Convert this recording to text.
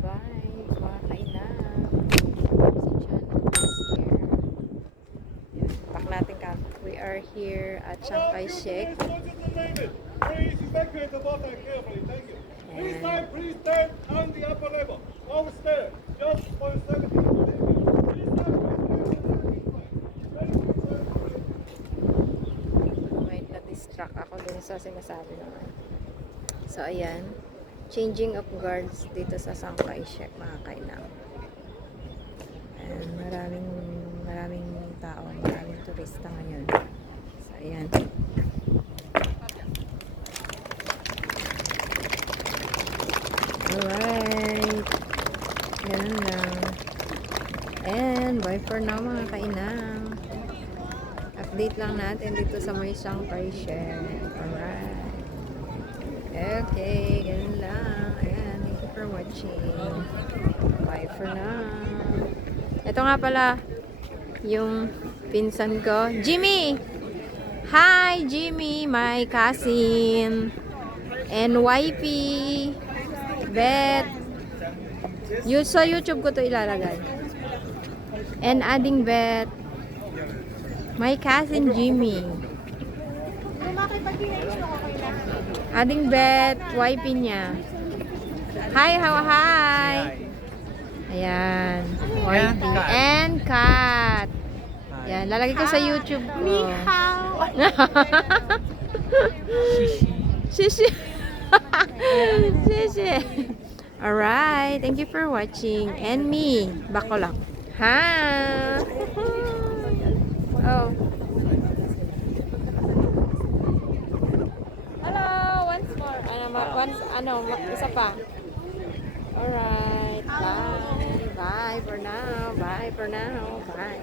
Bye, mga kainan. Si John is here. Yan, back natin ka. We are here at Chiang Kai-shek. Please evacuate the water carefully, thank you. Please stand on the upper level. Upstairs, just for a second. Thank you. Please stand, Wait, na-distract ako dun sa sinasabi naman. So, ayan. Changing of guards dito sa Chiang Kai-shek, mga kainan. And maraming tao, maraming turista ngayon. So, ayan. Alright. Ganun lang. And bye for now, mga kainang. Update lang natin dito sa may Chiang Kai-shek. Alright. Okay, ganun lang. Ayan, thank you for watching. Bye for now. Ito nga pala, yung pinsan ko. Jimmy! Hi, Jimmy, my cousin. And wifey. Bet. Sa YouTube ko to ilalagay. And adding Bet. My cousin Jimmy. Adding Bet. Wifey niya. Hi, hi. Ayan. Wifey. And cat. Ayan. Lalagay ko sa YouTube ko. Ni hao. Shishi. Shishi. Alright. Thank you for watching. And me. Bako lang. Ha? Oh. Hello. Once more. Isa pa. Alright. Bye. Bye for now. Bye for now. Bye.